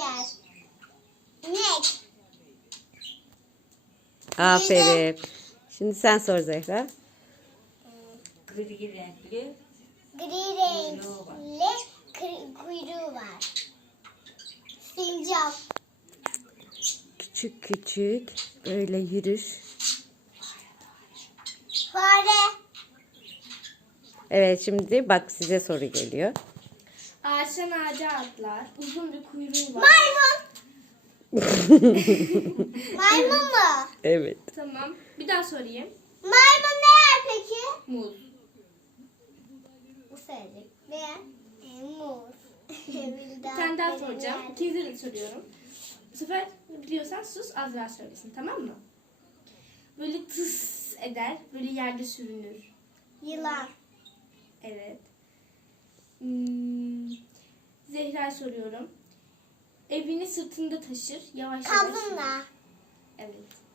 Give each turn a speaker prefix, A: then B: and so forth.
A: yer. İnek.
B: Aferin. Şimdi sen sor Zehra.
C: Gri renkli.
A: Gri renkli kuyruğu var. Sincap.
B: Küçük küçük böyle yürür.
A: Fare.
B: Evet, şimdi bak size soru geliyor.
D: Ağaçtan ağaca atlar. Uzun bir kuyruğu var.
A: Maymun. Maymun mu?
B: Evet.
D: Tamam. Bir daha sorayım.
A: Maymun ne yer peki?
D: Muz.
A: Bu söyledik. Ne yer? Muz.
D: Bir tane daha soracağım. İkinize de soruyorum. Bu sefer biliyorsan sus, Azra söylesin, tamam mı? Böyle tıs eder, böyle yerde sürünür.
A: Yılan.
D: Evet. Zehra soruyorum. Evini sırtında taşır, yavaş yavaş.
A: Kaplumbağa.
D: Evet.